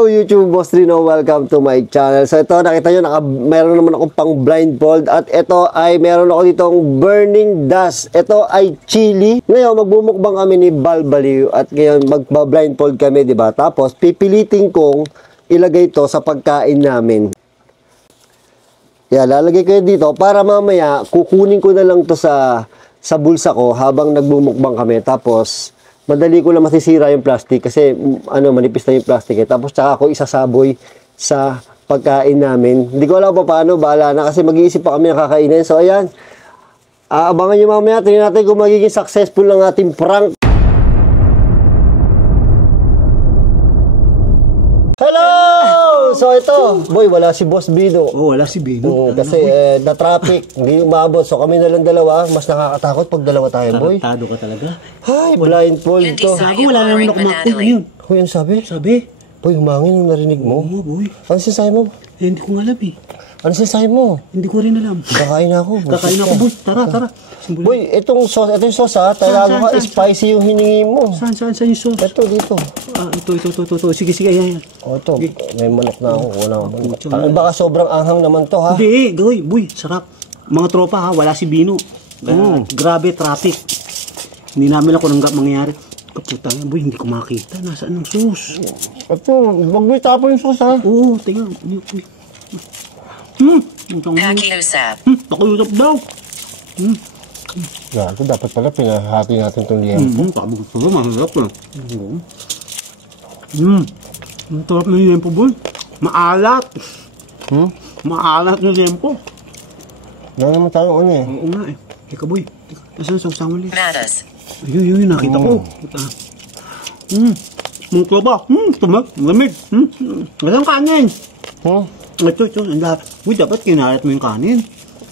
Hello YouTube, Boss Rino, welcome to my channel. So ito, nakita nyo, meron naman akong pang blindfold. At ito ay meron ako ditong burning dust. Ito ay chili. Ngayon, magbumukbang kami ni Balbaliw. At ngayon, magba-blindfold kami, diba? Tapos, pipilitin kong ilagay ito sa pagkain namin. Yan, lalagay ko yun dito para mamaya, kukunin ko na lang to sa bulsa ko habang nagbumukbang kami. Tapos, madali ko lang masisira yung plastic kasi manipis na yung plastic eh. Tapos tsaka ako isasaboy sa pagkain namin. Hindi ko alam pa paano, bahala na kasi mag-iisip pa kami ng kakainin. So ayan, abangan nyo mamaya. Tingnan natin kung magiging successful ang ating prank. Hello! So ito, boy, wala si Boss Bino. Oh, wala si Bino. Kasi na-traffic, hindi umabot. So kami na lang dalawa, mas nakakatakot pag dalawa tayo, boy. Tarantado ka talaga. Ay, blindfold to. Sabi, wala naman ako makita. Ano yun? Hoy, ang sabi? Sabi? Boy, humangin yung narinig mo. Oo, boy. Ano sinasabi mo? Eh, hindi ko nga alam eh. Ano sinasabi mo? Hindi ko rin alam. Kakain ako. Kakain ako, boy. Tara. Boy, itong sauce, ito yung sauce ha. Talaga ka, spicy yung hiningi mo. Saan yung sauce? Ito, dito. Ito. Sige, ayan. O, ito. May manok na ako. Wala akong baka sobrang anghang naman to ha. Hindi, gawin. Boy, sarap. Mga tropa ha, wala si Bino. Grabe, traffic. Hindi namin ako nang mangyayari. Kaputang, boy, hindi ko makita. Nasaan ang sauce? Ito, wag mo itapon yung sauce ha. Oo, tingnan. Pakiusap. Pakiusap daw. Ito dapat pala pinahati natin itong liempo. Sabi ko pala, mahirap eh. Ang sarap ng liempo, boy. Maalat. Maalat ng liempo. Wala naman tayo ano eh. Oo nga eh. Ika, boy. Nasaan sa usang ulit? Matas. Ayun, nakita ko. Mga tropa. Lamig. Nasaan kanin? Ito. Ang lahat. Uy, dapat kinalat mo yung kanin.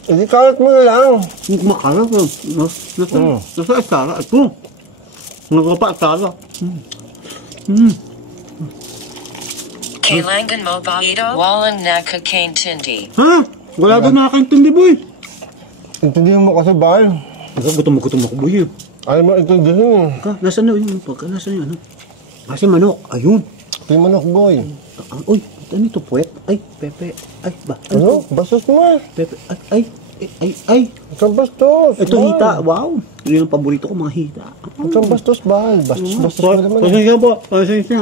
Hindi kalat mo na lang. Hindi makalat. Nasa astara. Ito. Nagapa astara. Kailangan mo ba ito? Walang nakakaintindi. Ha? Wala doon nakakaintindi, boy. Intindihan mo kasi bahal. Gutom ako, boy. Ayaw mo intindihan. Nasaan na yun? Nasaan yun? Kasi manok. Ayun. Ito yung manok, boy. Uy, ano ito? Puwet? Ay, pepe. Ay, ba? Ano? Bastos mo eh. Pepe. Ay. Itong bastos. Ito hita. Wow. Yun ang paborito ko, mga hita. Itong bastos, bahal. Bastos mo naman. Pasensya po. Pasensya.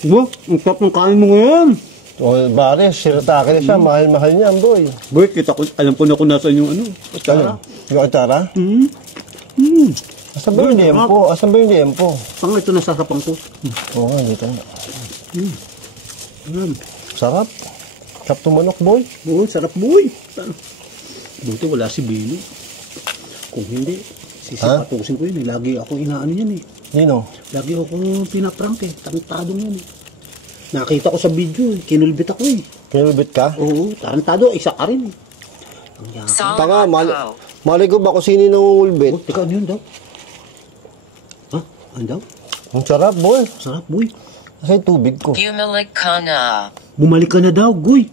Ang sarap ng kain mo ngayon. O, bari, siratake na siya. Mahal-mahal niya, boy. Boy, kita ko, alam ko na kung nasaan yung ano. Ano? Yung atara? Asan ba yung liempo? Asan ba yung liempo? Pang ito nasasapang ko. Oo nga, dito nga. Sarap. Sarap itong manok, boy. Oo, sarap, boy. Buti wala si Bino. Kung hindi, sisipatusin ko yun eh. Lagi ako inaano yan eh. Nino? Lagi ako pinaprank eh. Tarantado yan eh. Nakita ko sa video eh. Kinulbit ako eh. Kinulbit ka? Oo, tarantado. Isa ka rin eh. Tanga, malay ko ba kung sino yung nangungulbit? Oh, teka, ano yun daw? Ha? Ano daw? Ang sarap, boy. Sarap, boy. Kasi yung tubig ko. Bumalik ka na. Bumalik ka na daw, goy.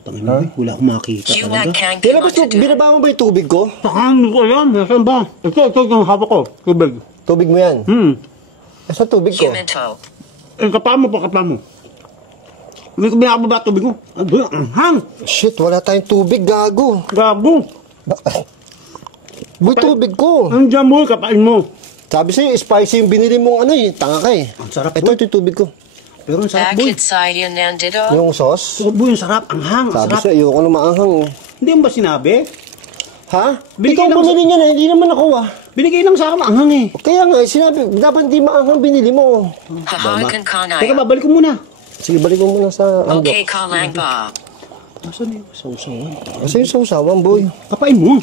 Utangin na, boy. Wala akong makita talaga. Kailan ba binaba mo ba yung tubig ko? Saan ko yan? Nasaan ba? Ito yung haba ko. Tubig. Tubig mo yan? Asa tubig ko? Kapal mo. Hindi ko binababa tubig mo. Ang hang. Shit, wala tayong tubig, gago. Gago. Boy, tubig ko. Ang dyan, boy, kapain mo. Sabi sa'yo, spicy yung binili mong ano eh. Tanga ka eh. Ang sarap Ito yung tubig ko. Pero ang sarap, boy. Bakit sa'yo nandito? Yung sauce? Boy, ang sarap. Ang hang. Sabi Sarap. sa'yo, ayoko na maanghang eh. Hindi mo ba sinabi? Ha? Binigay Ikaw lang bumili niya na, hindi naman ako ah. Binigay lang sa akin ang hang eh. Kaya nga, sinabi, dapat hindi maanghang binili mo. Hahagan ka na. Teka, babalik ko muna. Sige, balik mo muna sa handok. Okay ka lang ba? Nasaan yung sausawan? Kasi yung sausawan, boy. Kapain mo.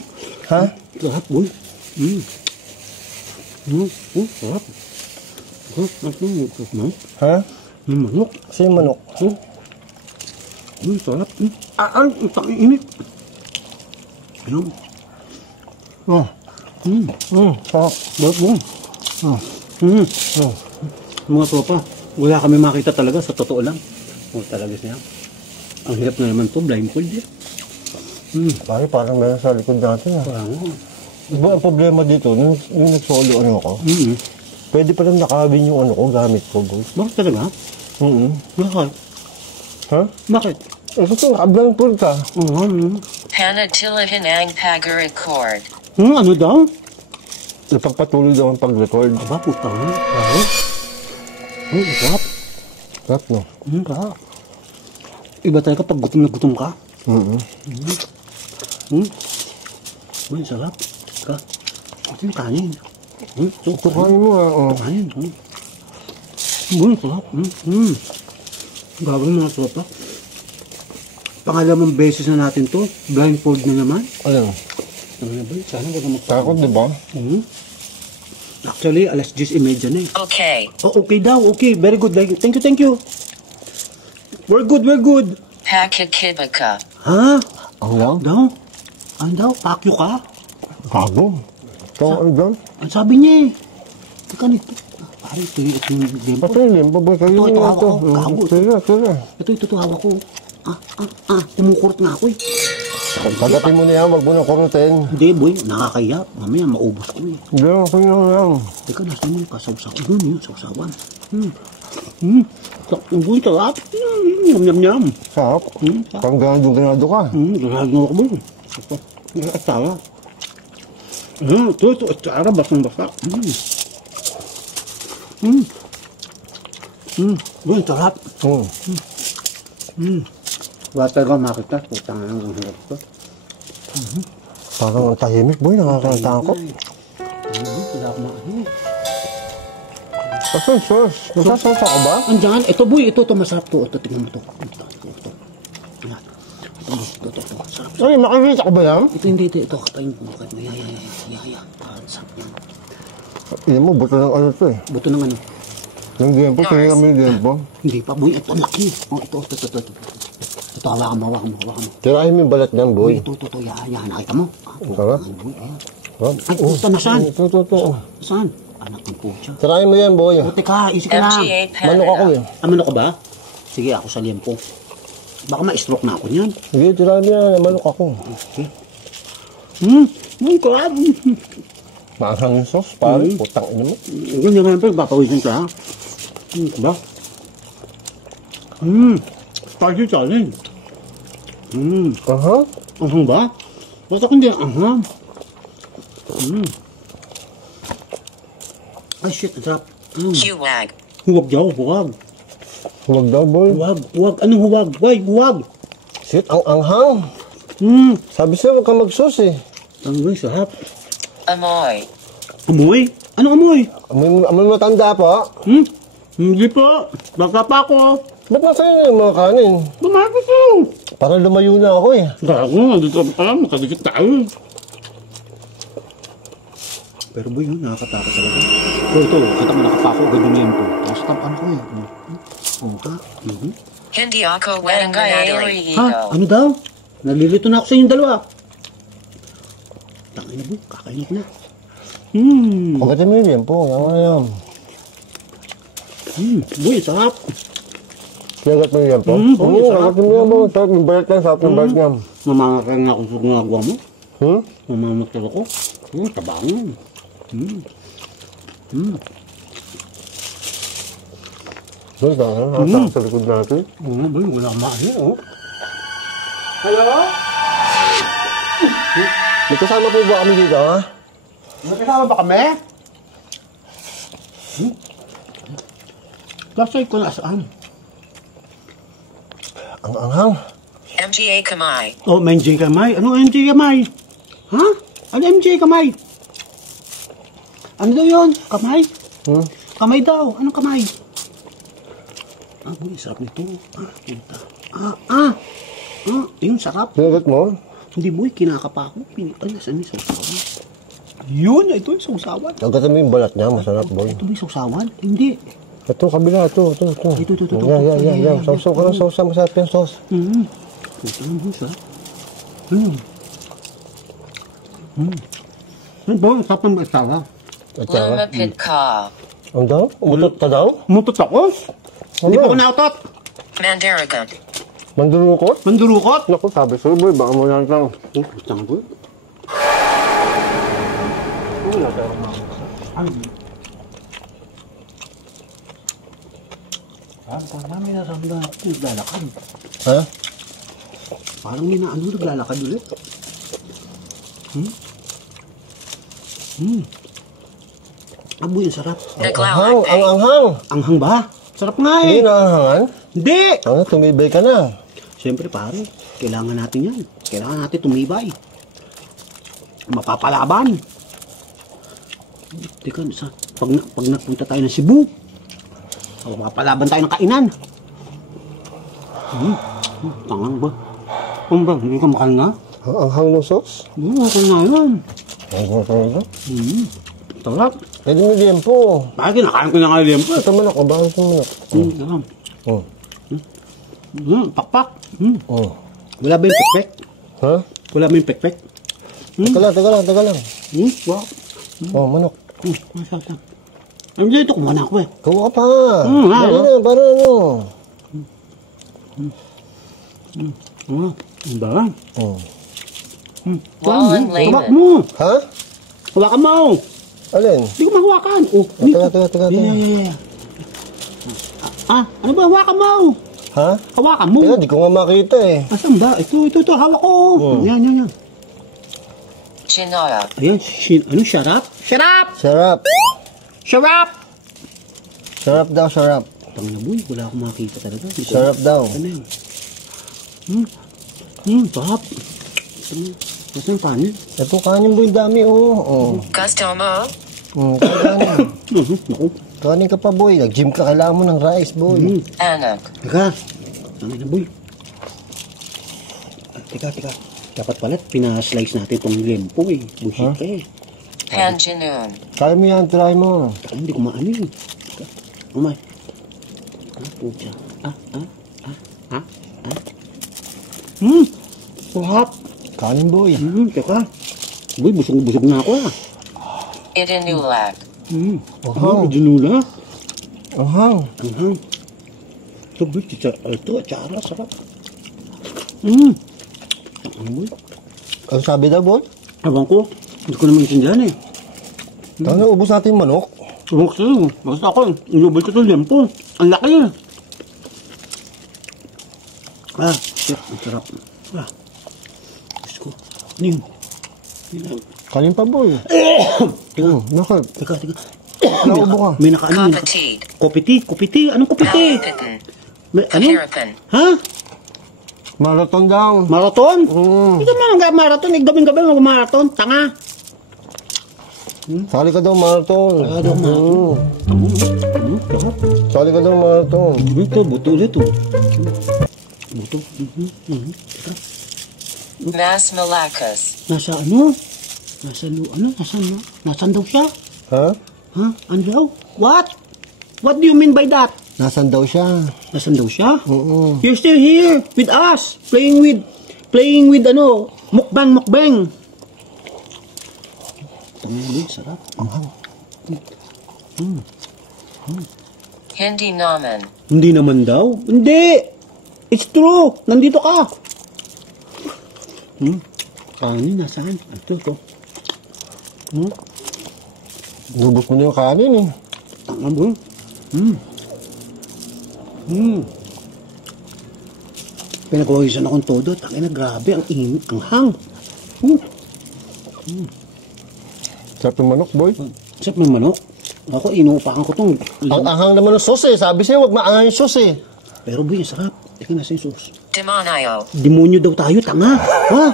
Ha? Sarap, boy. Sarap. Ha? Yung manok. Kasi yung manok. Sarap. Ang init. Ayun. Sarap. Sarap mo. Mga tropa, wala kami makita talaga sa totoo lang. Talaga siya. Ang hirap na naman to, blindfold eh. Parang meron sa likod natin ah. Parang Diba ang problema dito, nung nagsolo ano ako, Pwede pa lang nakawin yung ano ko, gamit ko, boy. Bakit talaga? Bakit? Ha? Bakit? Ito, naka-blindfold ka. Panatilahan ang pag-record. Ano daw? Napagpatuloy daw ang pag-record. Aba, putang na. Sarap. Sarap, no? Sarap. Iba talaga pag gutom na gutom ka. Uy, sarap. Ka. Ito yung kanin. Ito kanin mo, oh. Kanin. Uy, sarap. Gagawin mga tropa. Pangalamang beses na natin to. Blindfold na naman. Ano? Ano na ba? Sana wag na Takot, di ba? Actually, alas 10:30 na eh. Okay. Oh, okay daw. Okay. Very good. Thank you. We're good. Pakikibaka. Ha? Ang lang? Daw? Ano daw? Pakyo ka? Gago. Ito, ano lang? Ang sabi niya eh. Teka nito. Pare, ito yung lempo. Patilim, babay kayo Ito, nga hawak ito. ko. Gago. Sige. Ito hawak ko. Kumukurot nga ako eh. Pagdating mo niya, wag mo na kurutin. Hindi boy, nakakaya. Mamaya maubos ko eh. Hindi, okay lang. Teka, nasa mo yung kasawsawan. Yun, sausawan. Boy, sarap. Yum. Sarap. Parang ganado ka. Ganado ako boy. Ito, asawa. Ito, asawa, basang-basa. Boy, sarap. Wala talaga makita. Putang na lang ang hirap ko. Parang ang tahimik, boy. Nakakatakot. Wala ako makahingin. Kasi, sus. Nasasalsa ka ba? Andiyan, ito boy, ito masarap to. Ito, tingnan mo to. Ito. Yan. Ito. Sarap. Ay, makikita ko ba yan? Ito. Kapain mo. Ya. Sarap yan. Yan mo, buto ng ano to eh. Buto ng ano? Yung gempo, tingnan mo yung gempo. Hindi pa boy, ito ang laki. Ito. Ito, hawakan mo. Tirahin mo yung balat niyan, boy. Ito. Yan, nakita mo? Sarap. Boy, ayan. Sarap. Ay, ito na saan? Ito. Saan? Anak ng pucha. Tirahin mo yan, boy. O, teka, easy ka lang. MGA Manok ako Canada. eh. Ano ka ba? Sige, ako sa liempo. Baka ma-stroke na ako niyan. Sige, tirahin mo yan. Manok ako. Ang karap. Maasang yung sauce, pare. Putang ina mo. Ganyan nga pa, papawisin ka ha. Ba? Spicy challenge. Aha. Anghang ba? Basta kung hindi anghang. Ay shit, ang sarap. Huwag. Huwag daw, huwag. Huwag daw, boy. Huwag. Anong huwag? Why, huwag. Shit, ang anghang. Sabi sa'yo, huwag ka mag-sauce eh. Ang boy, sarap. Amoy. Amoy? Anong amoy? Amoy matanda po. Hindi po. Baka pa ako. Ba't nasa yun yung mga kanin? Bumako ko. Parang lumayo na ako eh. Gago, dito pa lang, makadikit tayo. Pero boy, yun, nakakatakot talaga. Ito, kita mo nakapako, ganyan po. Tapos ano ko yan? Hindi ako nangyayari. Ha? Ano daw? Nalilito na ako sa inyong dalawa. Tangin na boy, kakainit na. Pagkatin mo yun yan po. Yan. Boy, sarap. Kinagat mo yan po? Oo, sarap. kagatin mo yan po. Sarap yung bayat yan. Sarap yung bayat yan. Mamamakal na ako sa ginagawa mo. Hmm? Mamamakal ako. Tabangan. Doon ka nga. Nasa sa likod natin. Oo, boy, wala kang maahin, oh. May kasama po ba kami dito, ha? May kasama ba kami? Lasay ko na saan? Ang anghang. MGA Kamay. Oh, MJ Kamay. Ano MJ Kamay? Ha? Ano MJ Kamay? Ano daw yun? Kamay? Kamay daw. Anong kamay? Boy, sarap nito. Kita. Yung sarap. Kinagat mo? Hindi boy, kinakapa ako. Ay, saan yung sausawan? Yun, ito yung sausawan. Kagatin mo yung balat niya. Masarap, boy. Ito ba yung sausawan? Hindi. Ito, kabila. Ito. Ito. Yan. Sausaw ka ng sausaw. Masarap yung sauce. Ito ang boy, sarap. Ano ba? Ang sarap ng asawa. At saka, Lumapit ka. ang daw? Umutot ka daw? Mutot ako? Hindi pa ako nautot. Mandaragat. Mandurukot? Mandurukot? Naku, sabi sa'yo, boy. Baka mo yan lang. Putang boy. Parang may naramdaman ako naglalakad. Ha? Parang may naglalakad ulit. Aboy, ang sarap. Ang Naglalakad. anghang. Anghang ba? Sarap nga Hindi eh. na anghangan. Hindi! Tumibay ka na. Siyempre pare, kailangan natin yan. Kailangan natin tumibay. Mapapalaban. Teka, pag napunta tayo ng Cebu, mapapalaban tayo ng kainan. Tangang ba? Kung ba, hindi ka makal nga? Ang anghang ng sauce? Okay na yan. Ang anghang. Sarap. Pwede mo liempo. Bakit kinakain ko na nga liyan pa? Ito manok, abang ito manok. Sarap. Oh. Pakpak. Oh. Wala ba yung pekpek? Ha? Wala ba yung pekpek? Taga lang. Wow. Oh, manok. Masarap. Ano dito? Kumuha na ako eh. Kawa pa. Ha? Dali na, para ano. Ang ba? Oh. Wallen Hawak Layman. mo. Ha? Hawakan mo. Alin? Hindi ko mahawakan. Oh, Taga. Yeah. Ano ba? Hawakan mo. Ha? Hawakan mo. Kaya, di ko nga makita eh. Asan ba? Ito. Hawak ko. Yan. Chinoya. Ayan. Ano? Sharap? Sarap. Sarap daw, sarap. Panglaboy. Wala akong makita talaga. Sarap daw. Ano yun? Sarap. Ito yung panin. Ito kanin boy, dami oh. Gusto mo? Kanin. Naku. Kanin ka pa boy. Nag-gym ka, kailangan mo ng rice boy. Anak. Teka. Ano na boy? Teka. Dapat pala, pinaslice natin itong lempo eh. Bullshit ka eh. Panjinoon. Kaya mo yan, try mo. Teka, hindi ko maano eh. Teka. Umay. Pucha. Sarap. Kanin boy. Teka. Boy, busog na ako ah. Itinulak. Ohang. Dinula. Ohang. Ito boy, ito, tsara, sarap. Boy. Ano sabi daw boy? Ewan ko, hindi ko naman intindihan eh. Tama, ubos natin yung manok. Basta ako, inubay ko ito lempo. Ang laki eh. Shit, ang sarap. Diyos ko. Ano yun? Kanin pa boy. Nakal. Teka. Naubo ka. May nakaano. Kopatid. Kopiti. Anong kopiti? Palapitan. May, ano? Harapan. Ha? Marathon daw. Marathon? Hindi ka marathon. Gabing-gabi mag-marathon. Tanga. Sali ka daw marathon. Sali ka daw marathon. Buto ulit oh. Buto. Mas Malakas. Nasa ano? Nasaan daw siya? Ha? Ha? Ano daw? What? What do you mean by that? Nasaan daw siya? Nasaan daw siya? Oo. You're still here with us. Playing with ano? Mukbang. Tangan sarap. Hindi naman. Hindi naman daw? Hindi! It's true! Nandito ka! Kanin, nasaan? Ito. Lubos mo na yung kanin eh. Tanga mo. Pinagawisan akong todo. Tangina, grabe. Ang init. Ang hang. Sarap yung manok boy. Sarap ng manok. Ako, inuupakan ko itong... Ang ahang naman ng sauce eh. Sabi sa'yo, wag maangang yung sauce eh. Pero boy, ang sarap. Teka, nasa yung sauce. Demonio. Demonyo daw tayo, tanga. Ha?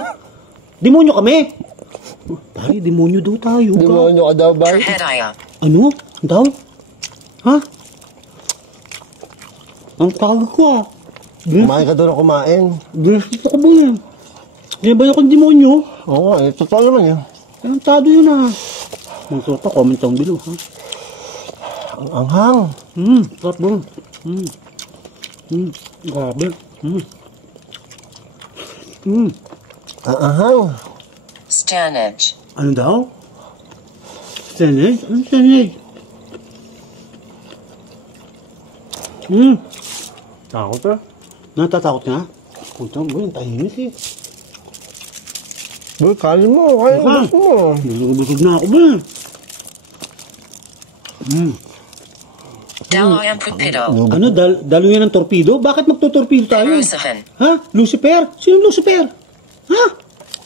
Demonyo kami? Pare, demonyo daw tayo. Hindi mo nyo ka daw ba? Trahedaya. Ano? Daw? Ha? Ang tago ko ah. Kumain ka daw na kumain. Gusto ko ba yan? Di ba yung demonyo? Oo nga, eh, totoo naman yun. Ang tado yun ah. Mga sopa, comment down below ha. Ang anghang. Sarap mo. Grabe. Ang anghang. Stanage. Ano daw? Senay? Ano senay? Takot ah. Natatakot ka? Puntang mo, yung tahimik eh. Boy, kanin mo. Kanin mo. Gusto mo. Busog na ako ba? Daloy and Pupido. Ano, dalo yan ng torpedo? Bakit magtutorpedo tayo? Jerusalem. Ha? Lucifer? Sino Lucifer? Ha?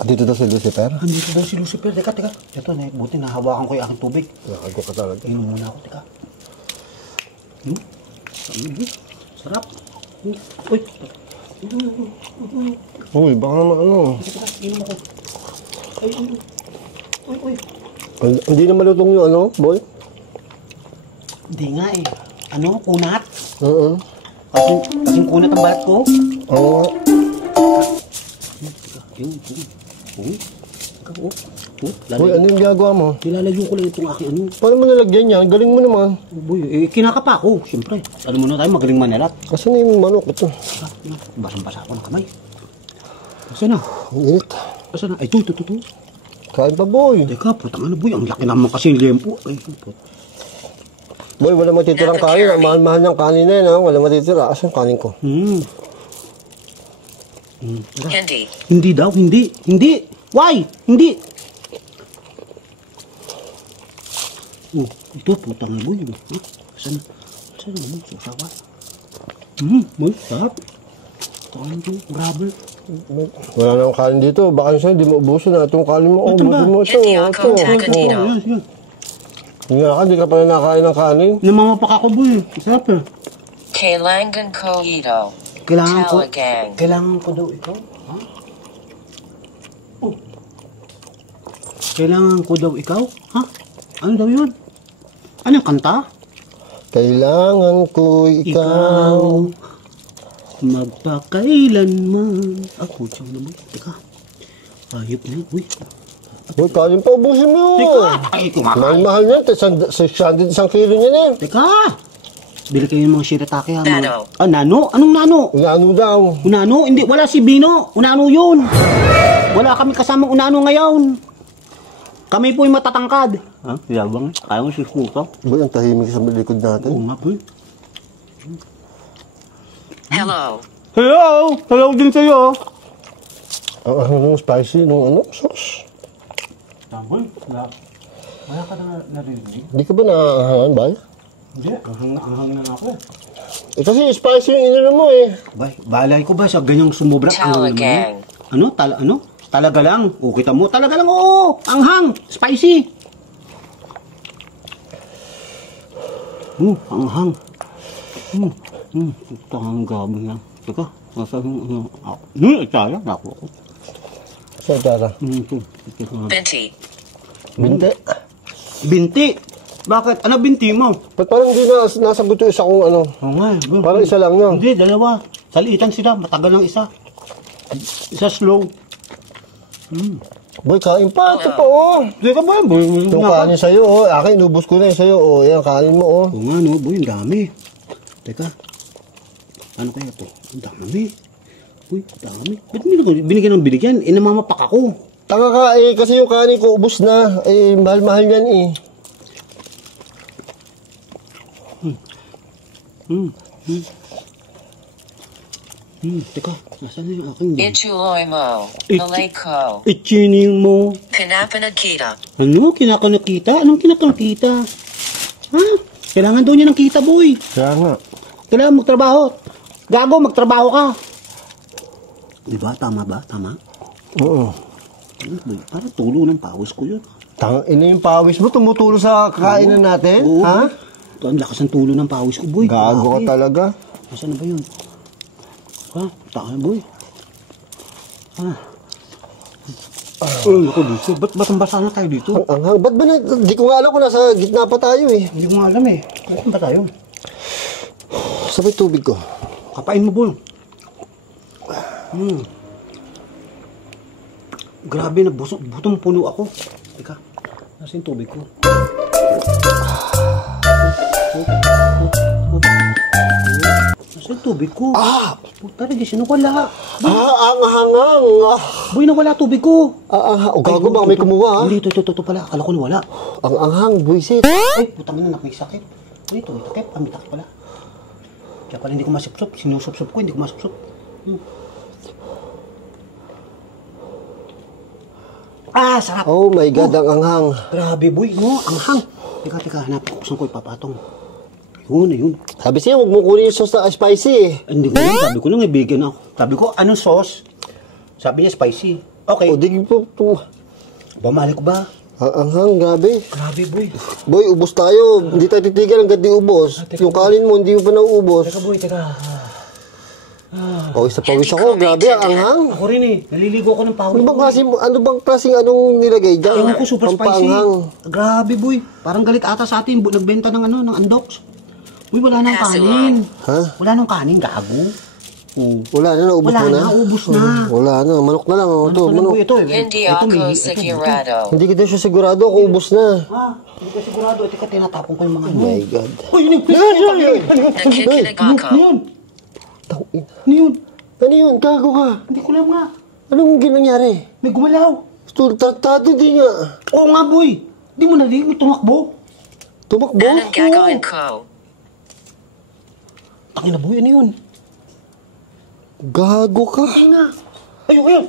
Dito daw si Lucifer. Andito daw si Lucifer. Teka. Ito, buti nahawakan ko yung aking tubig. Nakago ka talaga. Inom muna ako, teka. Sarap. Uy. Uy, baka naman ano. Teka, inom ako. Ay. Hindi na malutong yung ano, boy? Hindi nga eh. Ano? Kunat? Oo. Kasing kunat ang balat ko? Oo. Yun. Boy, ano yung ginagawa mo? Nilalayo ko lang itong aking ano. Paano mo nalagyan yan? Galing mo naman. Boy, kinakapa ako, siyempre. Alam mo na tayo, magaling manalat. Kasi na yung manok ito. Basang-basa ako ng kamay. Asa na? Ang init. Asa na? Ay, ito. Kain pa, boy. Teka, putang ano, boy. Ang laki naman kasi yung lempo. Ay, put. Boy, wala matitirang kanin. Ang mahal-mahal ng kanin na yun, ha? Wala matitira. Asan yung kanin ko? Hindi. Hindi daw, hindi. Why? Hindi. Ito, putang boy. Asa na? Boy? Susawa. Boy, sarap. Kain ito, grabe. Wala nang kanin dito. Baka sa'yo, di mo ubusin na itong kanin mo. Oh, Ito ba? mo ito. Hindi ako takatino. Yan. Nga ka, di ka pala nakain ng kanin. Namamapak ako, boy. Sarap eh. Kailangan ko ito. Talagang. Kailangan ko daw ikaw? Ha? Oh. Kailangan ko daw ikaw? Ha? Ano daw yun? Ano yung kanta? Kailangan ko ikaw. Magpakailanman. Ako, tiyan na mo. Teka. Ayop na yun. Uy. Boy, kanin pa, ubusin mo yun. Teka. Ay, kumakain. Mahal yan. 100 isang kilo niyan eh. Teka. Bili kayo ng mga shiratake ha. Nano. Nano? Anong nano? Ano daw? Unano? Hindi, wala si Bino. Unano yun. Wala kami kasamang unano ngayon. Kami po yung matatangkad. Ha? Yabang. Kaya mo si Skuto. Boy, ang tahimik sa likod natin. Oo nga po. Hello. Hello din sa'yo. Ang ano, spicy nung ano, sauce. Tamboy, wala ka na narinig? Hindi ka ba naahangan ba? Hindi, ang na ako eh. Kasi spicy yung inano mo eh. Balay ko ba sa ganyang sumobra? Talagang. Ano? Talaga lang. O, kita mo, talaga lang, oo. Anghang, spicy. Anghang. Ito ang gabi nga. Teka, nasa yung sayang, ako. Saan tara? Binti. Binte. Binti. Bakit? Ano binti mo? Ba't parang hindi na nasagot yung isa kung ano? Oo nga. Parang isa lang yun. Hindi, dalawa. Salitan sila. Matagal lang isa. Isa slow. Boy, kain pa. Ito pa oh. Teka ba? Boy, Yung kanin sa'yo oh. Akin, inubos ko na yung sa'yo oh. Yan, kanin mo oh. Oo nga, no, boy, ang dami. Teka. Ano kaya to? Ang dami. Uy, ang dami. Ba't binigyan ng binigyan? Namamapak ako. Tanga ka eh, kasi yung kanin ko ubos na. Eh, mahal-mahal yan eh. Teka, nasaan na yung aking dami? Ichuloy mo. Ich- Malayko. Ichining mo. Pinapanagkita. Ano? Kinakanakita? Anong kinakanakita? Ha? Kailangan daw niya ng kita, boy. Kaya nga. Kailangan magtrabaho. Gago, magtrabaho ka. Diba? Tama ba? Tama? Oo. Parang tulo ng pawis ko yun. Tanga, ina yung pawis mo, tumutulo sa kainan natin? Oo, Ha? boy. Ang lakas ng tulo ng pawis ko, boy. Gago ka talaga. Nasaan na ba yun? Ha? Taka, boy. Ha? Ay, ako dito. Ba't ang basa na tayo dito? Ang ba't ba na, di ko nga alam kung nasa gitna pa tayo eh. Hindi ko nga alam eh. Ba't ba tayo? Sabay tubig ko. Kapain mo, boy. Grabe na, butong puno ako. Teka, nasa yung tubig ko? Nasa yung tubig ko? Puta rin, sinawala. Ang hangang. Boy, nawala tubig ko. O gago ba, may kumuha ha? Hindi, ito pala. Akala ko nawala. Ang anghang, buisit. Ay, putang ina, may sakit. Ay, ito, may takip. May takip pala. Kaya pala hindi ko masupsup. Sinusupsup ko, hindi ko masupsup. Sarap. Oh my God, ang anghang. Grabe, boy, no? Ang hang. Teka, hanapin ko. Saan ko ipapatong? Ayun. Sabi siya, huwag mo kunin yung sauce na spicy eh. Hindi ko lang, sabi ko lang, ibigyan ako. Sabi ko, anong sauce? Sabi niya, spicy. Okay. O, di po. Bamali ko ba? Anghang, grabe. Grabe, boy. Boy, ubos tayo. Hindi tayo titigil hanggang di ubos. Yung kanin mo, hindi mo pa nauubos. Teka, boy, teka. Pawis na pawis ako. Grabe, ang anghang. Ako rin eh. Naliligo ako ng pawis. Ano bang klaseng anong nilagay dyan? Ewan ko, super spicy. Pampaanghang. Grabe, boy. Parang galit ata sa atin. Nagbenta ng ng andox. Uy, wala nang kanin. Ha? Wala nang kanin, gago. Oh. Wala na, naubos Wala mo na? na, ubos na. Wala na, manok na lang. Oh, ito, manok. Boy, ito, Hindi ito, ako may- sigurado. Hindi kita siya sigurado kung ubos na. Ha? Hindi ka sigurado. Ito ka tinatapon ko yung mga Oh my God. Uy, yun yun. Nakikinig Ano ako. yun? Tangin. Ano yun? Ano yun? Gago ka. Hindi ko alam nga. Anong nangyari? May gumalaw. Tratado din nga. Oo nga, boy. Di mo narinig, may tumakbo. Tumakbo? Anong gagawin ko? Tangin na, boy. Ano yun? Gago ka. Ay nga. Ayun.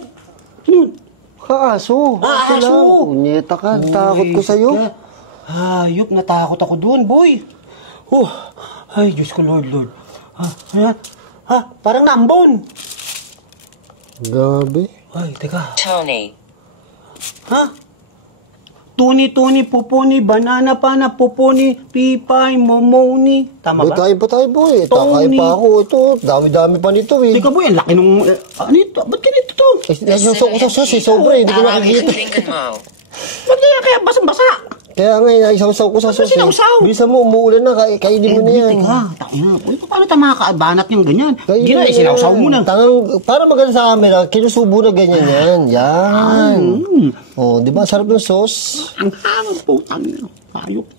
Ano yun? Kaaso. Ah, Ito lang. aso. Punyeta ka. Takot ko sa'yo. Hayop, natakot ako doon, boy. Oh, ay, Diyos ko, Lord. Parang nambon. Gabi. Ay, teka. Tony. Ha? Tuni, pupuni, banana pana, pupuni, pipay, momoni. Tama Boy, ba? kain pa tayo, boy. Takain Tony. pa ako. Ito, dami-dami pa nito eh. Teka, boy, ang laki nung... ano ito? Ba't ganito to? Nasusok ko sa sauce eh. Sobra eh. Hindi ko nakikita. Pakinggan mo. Ba't kaya basang-basa? Kaya nga, naisawsaw ko sa sauce eh. sinawsaw? Bilisan mo, umuulan na. Kainin mo na yan. Teka, tangina. Uy, paano tayo makakabanat yung ganyan? Kainin Gina, mo na sinawsaw yan. mo na. Para maganda sa camera, kinusubo na ganyan yan. Yan. Oh, di ba? Sarap ng sauce. Ang hangang po, tangina. Hayop.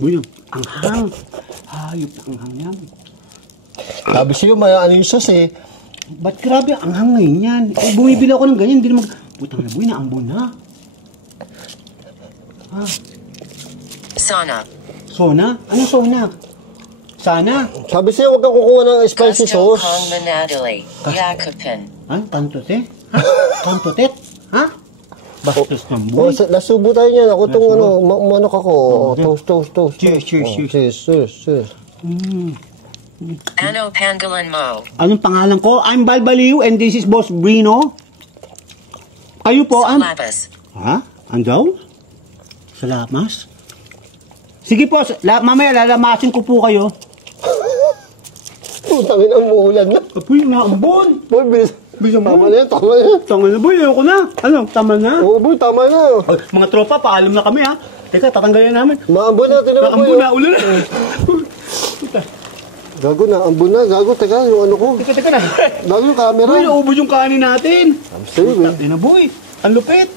Uy, ang hang. Hayop na ang hang yan. Sabi sa'yo, may ano yung sauce eh. Ba't grabe, ang hang ngayon yan. Eh, bumibili ako ng ganyan, hindi naman... Putang na, boy, naambon na. Sana. Sona? Ano sona? Sana? Sabi sa'yo, huwag kang kukuha ng spicy Gusto sauce. kong manadali. Yakupin. Ha? Tantote? Ha? Tantotet? Ha? Bastos ng Oh, boy. nasubo tayo niyan. Ako itong ano, manok ako. Oh, toast. Cheers. Cheers. Ano pangalan mo? Anong pangalan ko? I'm Balbaliw and this is Boss Brino. Kayo po, Labas. Ha? Andaw? Salamas? Sige po, mamaya lalamasin ko po kayo. Putangin ang muulan na. Apoy, naambon. Boy, bilis. Tama na yan. Tama na boy, ayoko na. Ano, tama na? Oo, boy, tama na. Ay, mga tropa, paalam na kami ha. Teka, tatanggalin namin. Maambon natin naman, boy. Naambon na, ulan na. Gago na, ambon na. Gago, teka, yung ano ko. Teka na. Gago yung camera. Boy, naubos yung kanin natin. Sa'yo, boy. Teka na boy, ang lupit.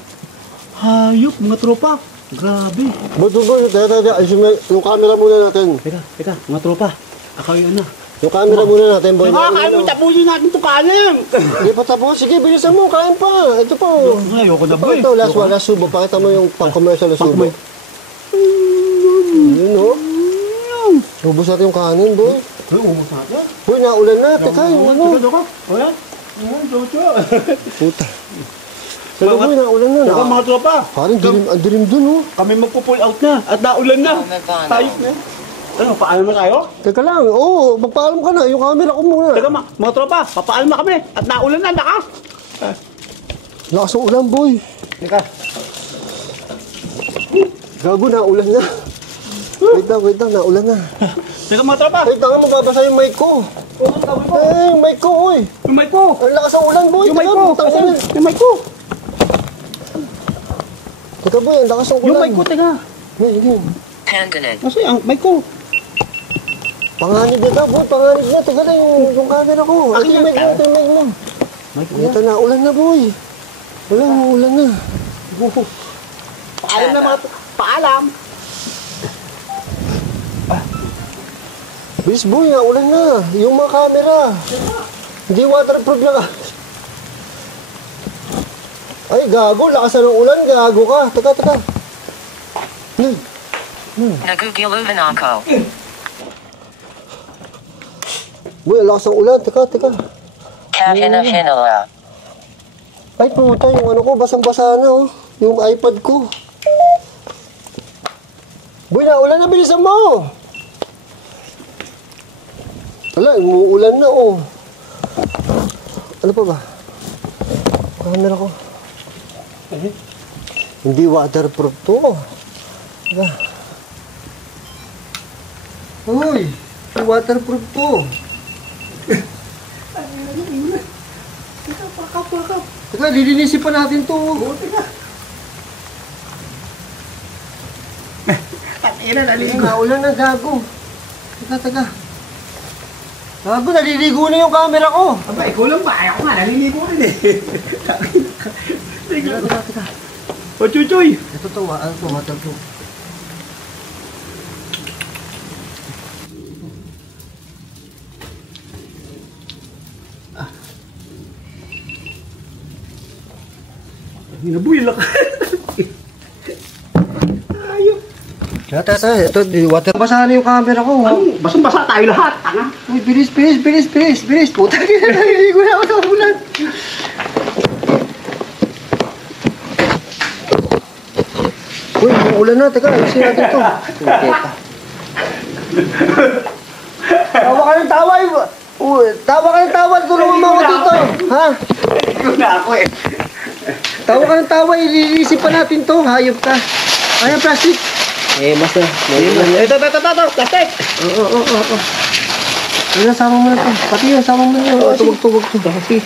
Hayop, mga tropa. Grabe. Boy, teka. Yung camera muna natin. Teka, mga tropa. Ako yun na. Yung camera muna natin, boy. Nakakain mo, tapusin natin ito kanin. Hindi pa tapos. Sige, bilisan mo. Kain pa. Ito pa. Ayoko na boy. Ito, last one. Last subo. Pakita mo yung pang-commercial na subo. Yun, oh. Ubus natin yung kanin, boy. Uy, umos natin. Boy, naulan na. Teka, yung ano. Teka, teka. Wala. Jojo. Puta. Teka, boy, naulan na. Teka, mga tropa. Parang ang dilim dun, oh. Kami magpo-pull out na. At naulan na. Umabano. Hayop na. Ano, paalam na tayo? Teka lang. Oo, magpaalam ka na. Yung camera ko muna. Teka, mga tropa. Papaalam na kami. At naulan na, lakas. Lakas ang ulan, boy. Teka. Gago, naulan na. Wait lang, naulan na. Teka, mga tropa. Wait lang, mababasa yung mic ko. Ano gawin ko? Yung mic ko, oy. Yung mic ko. Ang lakas ang ulan, boy. Yung mic Teka, ko. putang ina. Yung mic ko. Teka, boy, ang lakas ang ulan. Yung mic ko, teka. Yun. Pangalan. Kasi ang mic ko. Panganib na daw, boy. Panganib na. Teka lang, yung camera ko. Ito yung mic mo, ito yung mic mo. Ito na, ulan na, boy. Ulan na. Paalam na mga paalam. Bilis, boy, naulan na. Yung mga camera. Hindi waterproof lang. Ay, gago. Lakas na ng ulan. Gago ka. Teka. Nagugiluhan ako. Boy, ang lakas ng ulan. Teka. Kahina-hinala. Ay, puta. Yung ano ko, basang-basa na, oh. yung iPad ko. Boy, naulan na, bilisan mo. Wala, umuulan na, oh. Ano pa ba? Camera ko. Hindi waterproof to. Diba? Uy, hindi waterproof to. Teka, lilinisin pa natin to. Naulan na, gago. Teka. Gago, naliligo na yung camera ko. Aba, ikaw lang ba? Ayaw ko nga, naliligo rin eh. Teka. O, Chuchoy! Ito to, ano to, waterproof. Hinabuil ako. Ayok. Teka, ito, water. Basa na yung camera ko. Ano? Basang-basa tayo lahat. Tanga. Uy, bilis. Puta, naliligo na ako sa ulan. Uy, ulan na. Teka, ayusin natin to. Teka. Tawa ka ng tawa. Tawa ka ng tawa. Tulungan mo ako dito. Ha? Naliligo na ako eh. Tawa ka ng tawa. Ililisin pa natin to. Hayop ka. Ayan, plastic. Mas na. Ito, plastic! Oo. Ayun, sama mo na to. Pati yun, sama mo na yun. Tubog to. Kasi,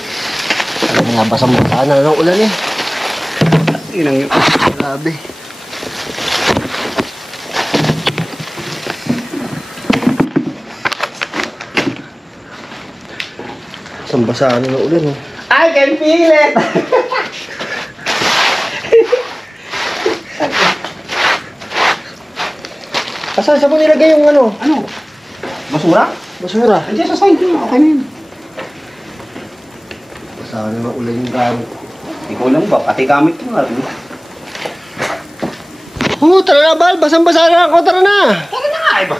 nabasa mo sana ng ulan eh. Inang yun. Grabe. Basang-basa ng ulan oh. I can feel it! Saan mo nilagay yung ano? Ano? Basura? Basura. Andiyan sa side yun. Okay na yun. Basa ng ulan yung gamit. Ikaw lang ba? Pati gamit ko nga. Tara na, Bal. Basang-basa na ako. Tara na. Tara na nga, iba.